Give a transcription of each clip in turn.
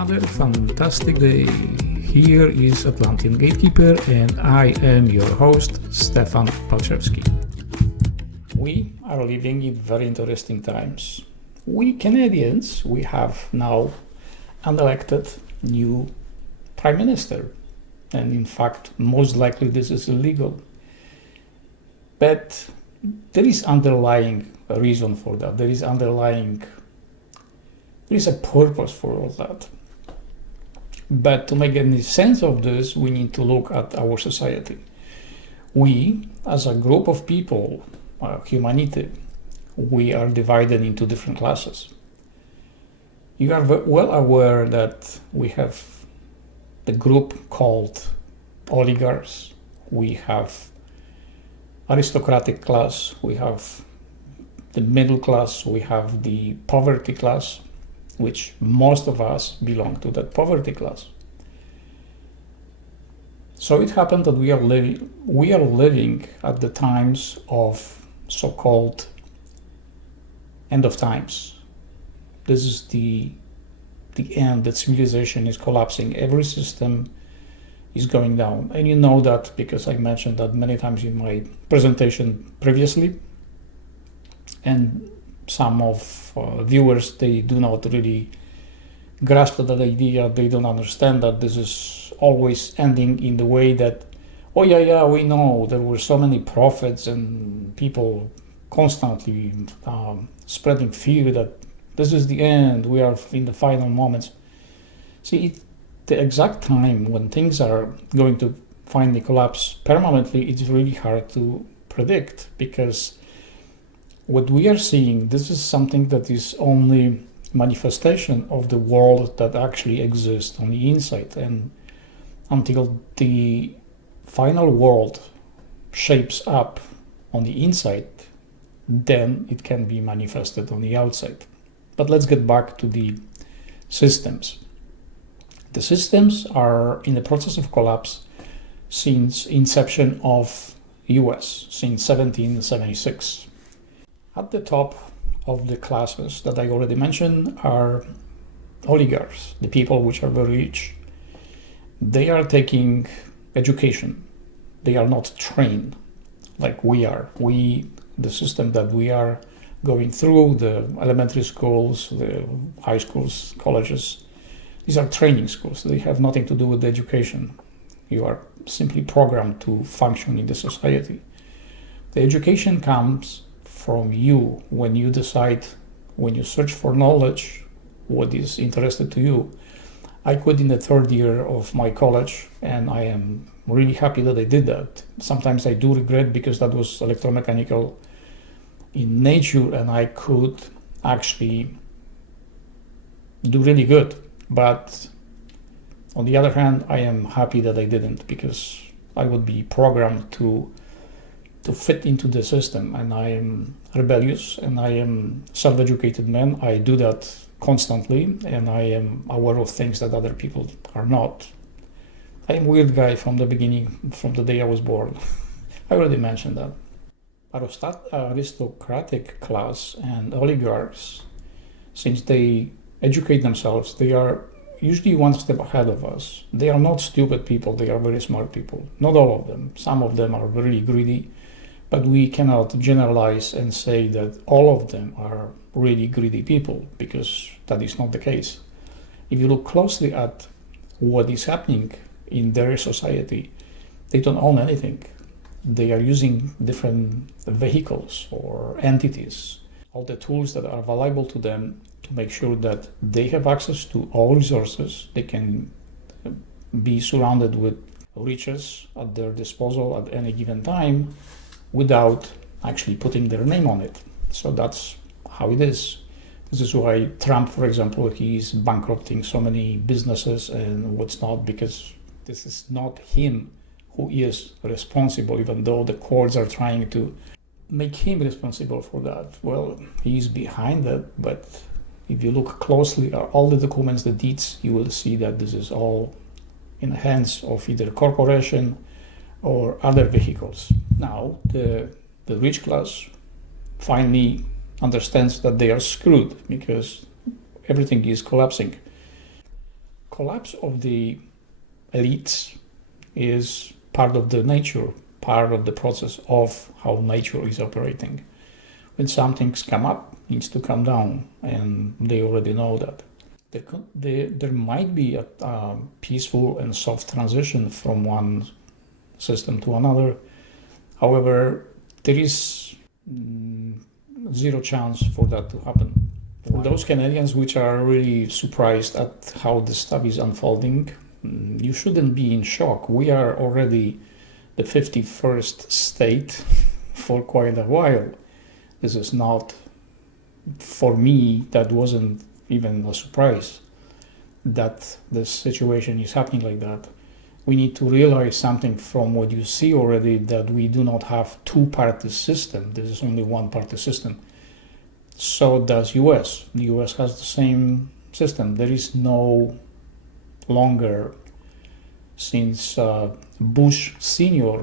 Another fantastic day. Here is Atlantean Gatekeeper, and I am your host, Stefan Palczewski. We are living in very interesting times. We Canadians, we have now an elected new Prime Minister. And in fact, most likely this is illegal. But there is underlying reason for that. There is a purpose for all that. But to make any sense of this, we need to look at our society. We, as a group of people, humanity, we are divided into different classes. You are well aware that we have the group called oligarchs, we have aristocratic class, we have the middle class, we have the poverty class, which most of us belong to that poverty class. So it happened that we are living at the times of so-called end of times. This is the end, that civilization is collapsing, every system is going down. And you know that because I mentioned that many times in my presentation previously. And some of viewers, they do not really grasp that idea. They don't understand that this is always ending in the way that, oh yeah, we know there were so many prophets and people constantly spreading fear that this is the end, we are in the final moments. See, the exact time when things are going to finally collapse permanently, it's really hard to predict, because what we are seeing, this is something that is only manifestation of the world that actually exists on the inside. And until the final world shapes up on the inside, then it can be manifested on the outside. But let's get back to the systems. The systems are in the process of collapse since inception of US, since 1776. At the top of the classes that I already mentioned are oligarchs, the people which are very rich. They are taking education. They are not trained like we are. The system that we are going through, the elementary schools, the high schools, colleges, these are training schools. They have nothing to do with education. You are simply programmed to function in the society. The education comes from you when you decide, when you search for knowledge, what is interested to you. I quit in the third year of my college, and I am really happy that I did that. Sometimes I do regret, because that was electromechanical in nature and I could actually do really good. But on the other hand, I am happy that I didn't, because I would be programmed to fit into the system, and I am rebellious and I am self-educated man. I do that constantly, and I am aware of things that other people are not. I am a weird guy from the beginning, from the day I was born. I already mentioned that. Aristocratic class and oligarchs, since they educate themselves, they are usually one step ahead of us. They are not stupid people, they are very smart people. Not all of them. Some of them are really greedy, but we cannot generalize and say that all of them are really greedy people, because that is not the case. If you look closely at what is happening in their society, they don't own anything. They are using different vehicles or entities, all the tools that are available to them to make sure that they have access to all resources. They can be surrounded with riches at their disposal at any given time without actually putting their name on it. So that's how it is. This is why Trump, for example, he's bankrupting so many businesses and what's not, because this is not him who is responsible, even though the courts are trying to make him responsible for that. Well, he's behind that, but if you look closely at all the documents, the deeds, you will see that this is all in the hands of either corporation or other vehicles. Now, the rich class finally understands that they are screwed because everything is collapsing. collapse of the elites is part of the nature, part of the process of how nature is operating. When something's come up, it needs to come down, and they already know that. There might be a peaceful and soft transition from one system to another. However, there is zero chance for that to happen. For those Canadians which are really surprised at how this stuff is unfolding, you shouldn't be in shock. We are already the 51st state for quite a while. This is not, for me, that wasn't even a surprise that the situation is happening like that. We need to realize something from what you see already, that we do not have two-party system. This is only one-party system. So does US. The US has the same system. There is no longer, since Bush Senior,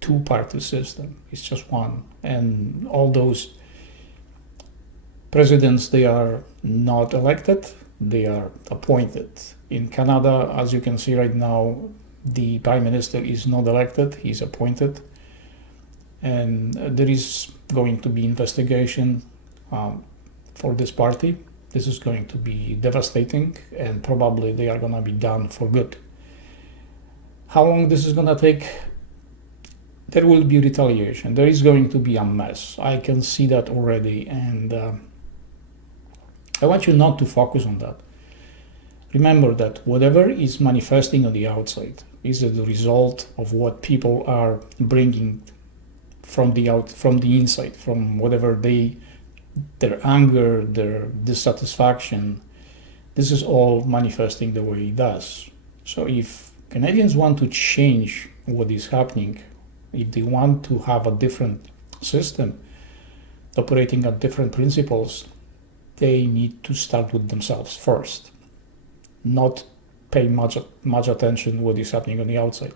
two-party system. It's just one. And all those presidents, they are not elected, they are appointed. In Canada, as you can see right now, the Prime Minister is not elected, he's appointed. And there is going to be investigation for this party. This is going to be devastating, and probably they are going to be done for good. How long this is going to take? There will be retaliation. There is going to be a mess. I can see that already, and I want you not to focus on that. Remember that whatever is manifesting on the outside is the result of what people are bringing from the inside, from whatever their anger, their dissatisfaction. This is all manifesting the way it does. So if Canadians want to change what is happening, if they want to have a different system operating at different principles, they need to start with themselves first, not pay much attention what is happening on the outside.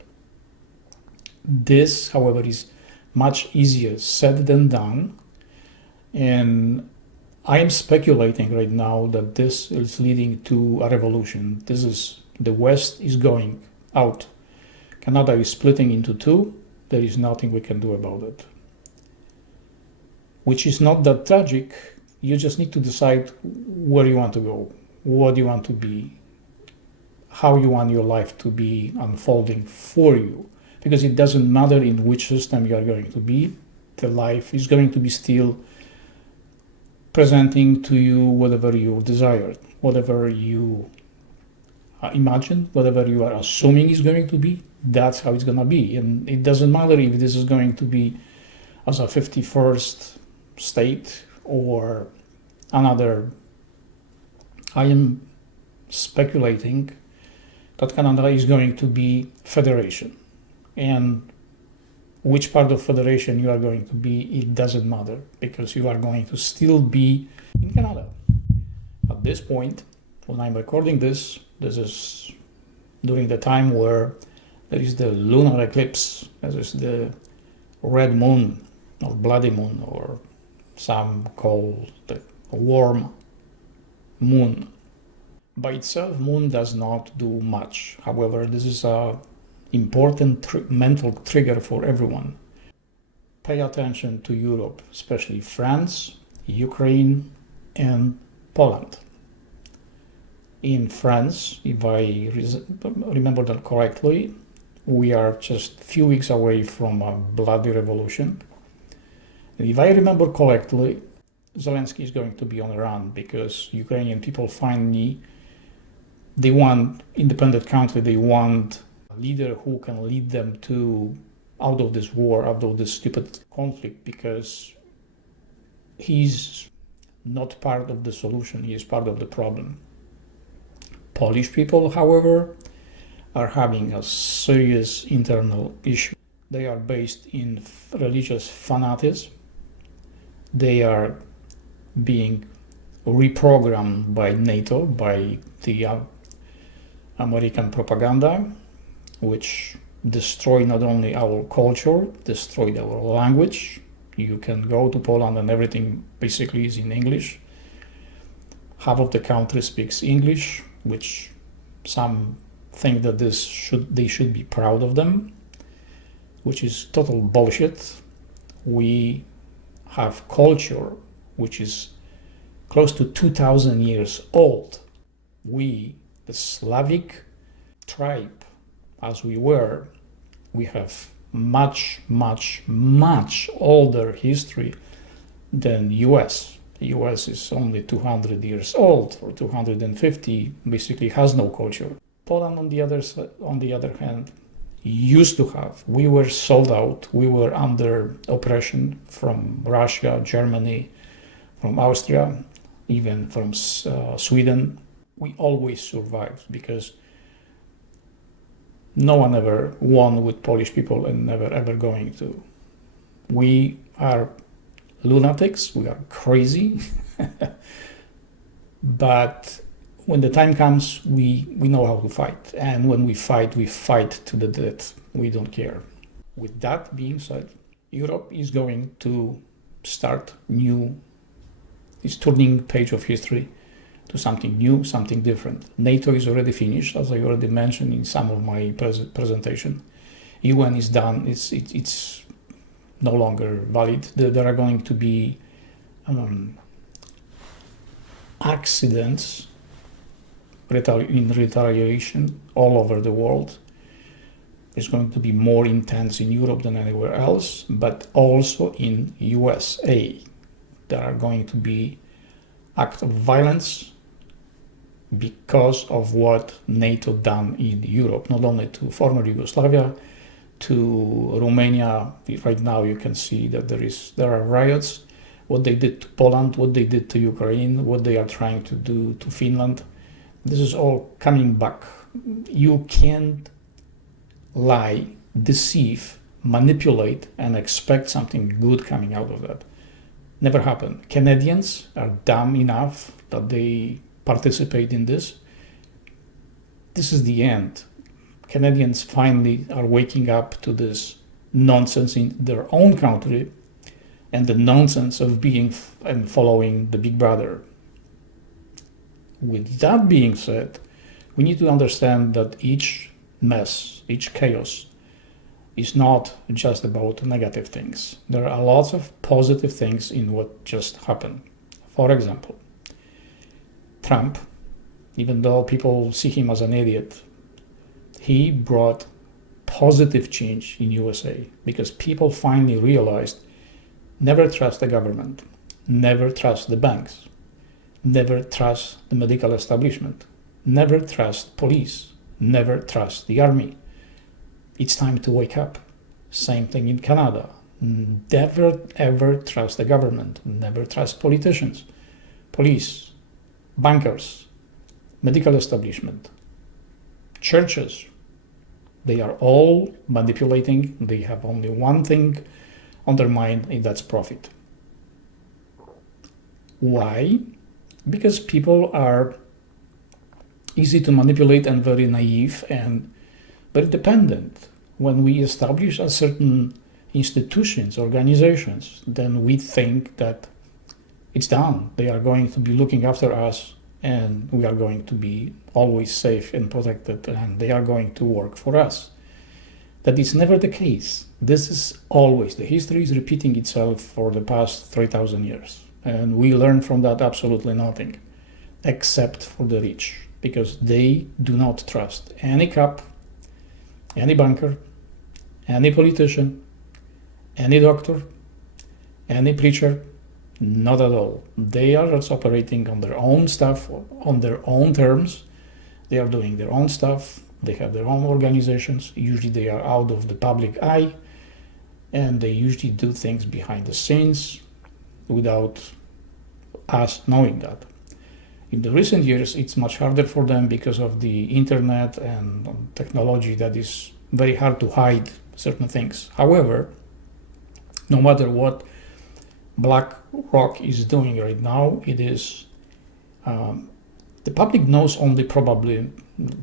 This, however, is much easier said than done, and I am speculating right now that this is leading to a revolution. The West is going out. Canada is splitting into two. There is nothing we can do about it, which is not that tragic. You just need to decide where you want to go, what you want to be, how you want your life to be unfolding for you. Because it doesn't matter in which system you are going to be, the life is going to be still presenting to you whatever you desire, whatever you imagine, whatever you are assuming is going to be, that's how it's going to be. And it doesn't matter if this is going to be as a 51st state or another. I am speculating that Canada is going to be federation, and which part of federation you are going to be, it doesn't matter, because you are going to still be in Canada. At this point, when I'm recording this is during the time where there is the lunar eclipse, there is the red moon or bloody moon, or some call the warm moon. By itself, moon does not do much. However, this is a important mental trigger for everyone. Pay attention to Europe, especially France, Ukraine, and Poland. In France, if I remember that correctly, we are just a few weeks away from a bloody revolution. And if I remember correctly, Zelensky is going to be on the run, because Ukrainian people finally, they want independent country, they want a leader who can lead them out of this war, out of this stupid conflict, because he's not part of the solution, he is part of the problem. Polish people, however, are having a serious internal issue. They are based in religious fanaticism. They are being reprogrammed by NATO, by the American propaganda, which destroy not only our culture, destroyed our language. You can go to Poland and everything basically is in English. Half of the country speaks English, which Some think that they should be proud of them, which is total bullshit. We have culture which is close to 2,000 years old. We, the Slavic tribe, as we were, we have much, much, much older history than US. The US is only 200 years old, or 250, basically has no culture. Poland, on the other hand, used to have. We were sold out. We were under oppression from Russia, Germany, from Austria, even from Sweden. We always survived because no one ever won with Polish people and never ever going to. We are lunatics, we are crazy, but when the time comes, we know how to fight. And when we fight to the death. We don't care. With that being said, Europe is going to start this turning page of history to something new, something different. NATO is already finished, as I already mentioned in some of my presentation. UN is done. It's no longer valid. There are going to be accidents in retaliation all over the world. It's going to be more intense in Europe than anywhere else, but also in USA. There are going to be acts of violence because of what NATO done in Europe, not only to former Yugoslavia, to Romania. Right now you can see that there are riots. What they did to Poland, what they did to Ukraine, what they are trying to do to Finland. This is all coming back. You can't lie, deceive, manipulate, and expect something good coming out of that. Never happened. Canadians are dumb enough that they participate in this. This is the end. Canadians finally are waking up to this nonsense in their own country and the nonsense of being and following the big brother. With that being said, we need to understand that each mess, each chaos is not just about negative things. There are lots of positive things in what just happened. For example, Trump, even though people see him as an idiot, he brought positive change in USA because people finally realized never trust the government, never trust the banks, never trust the medical establishment, never trust police, never trust the army. It's time to wake up. Same thing in Canada. Never ever trust the government, never trust politicians, police, bankers, medical establishment, churches. They are all manipulating. They have only one thing on their mind, and that's profit. Why? Because people are easy to manipulate and very naive and very dependent. When we establish a certain institutions, organizations, then we think that it's done. They are going to be looking after us and we are going to be always safe and protected and they are going to work for us. That is never the case. This is always, the history is repeating itself for the past 3,000 years. And we learn from that absolutely nothing, except for the rich, because they do not trust any cop, any banker, any politician, any doctor, any preacher, not at all. They are just operating on their own stuff, on their own terms. They are doing their own stuff. They have their own organizations. Usually they are out of the public eye, and they usually do things behind the scenes without us knowing that. In the recent years, it's much harder for them because of the internet and technology that is very hard to hide certain things. However, no matter what BlackRock is doing right now, it is the public knows only probably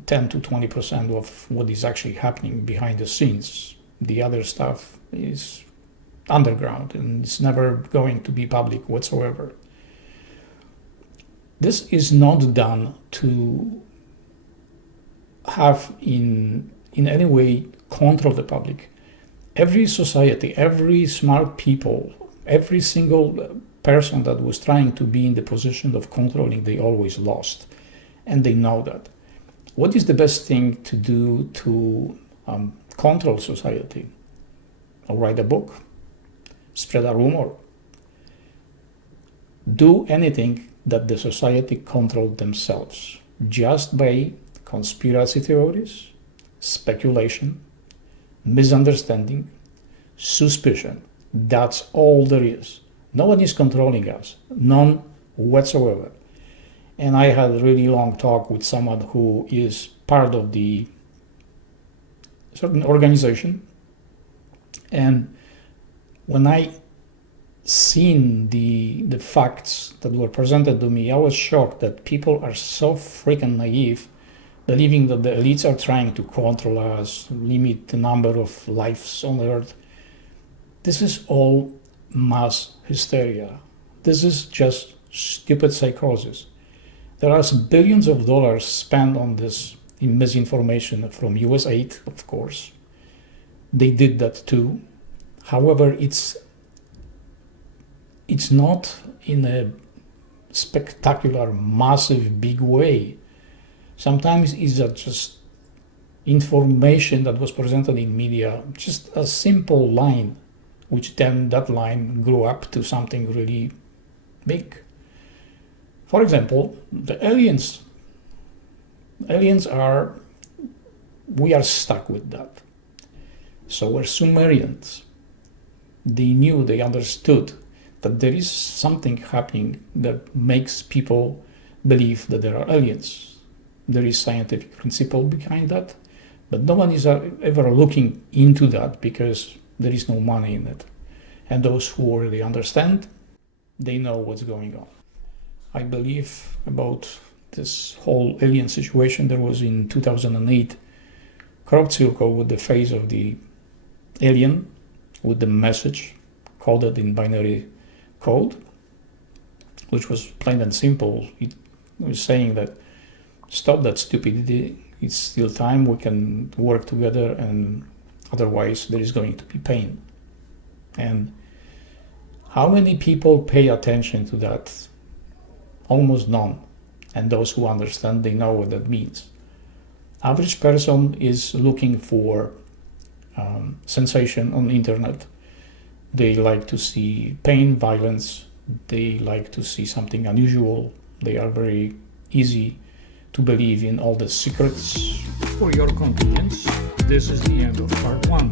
10 to 20% of what is actually happening behind the scenes. The other stuff is underground and it's never going to be public whatsoever. This is not done to have in any way control the public. Every society, every smart people, every single person that was trying to be in the position of controlling, they always lost. And they know that. What is the best thing to do to control society? Or write a book, spread a rumor, do anything that the society control themselves, just by conspiracy theories, speculation, misunderstanding, suspicion. That's all there is. No one is controlling us, none whatsoever. And I had a really long talk with someone who is part of the certain organization. And when I seen the facts that were presented to me, I was shocked that people are so freaking naive, believing that the elites are trying to control us, limit the number of lives on Earth. This is all mass hysteria. This is just stupid psychosis. There are billions of dollars spent on this in misinformation from US aid, of course. They did that too. However, it's not in a spectacular, massive, big way. Sometimes it's just information that was presented in media, just a simple line, which then that line grew up to something really big. For example, the aliens. We are stuck with that. So were Sumerians. They understood that there is something happening that makes people believe that there are aliens. There is scientific principle behind that, but no one is ever looking into that because there is no money in it. And those who already understand, they know what's going on. I believe about this whole alien situation, there was in 2008 crop circle with the face of the alien with the message coded in binary code, which was plain and simple. It was saying that stop that stupidity, it's still time, we can work together, and otherwise there is going to be pain. And how many people pay attention to that? Almost none. And those who understand, they know what that means. Average person is looking for sensation on the internet. They like to see pain, violence. They like to see something unusual. They are very easy to believe in all the secrets. For your convenience, this is the end of part 1.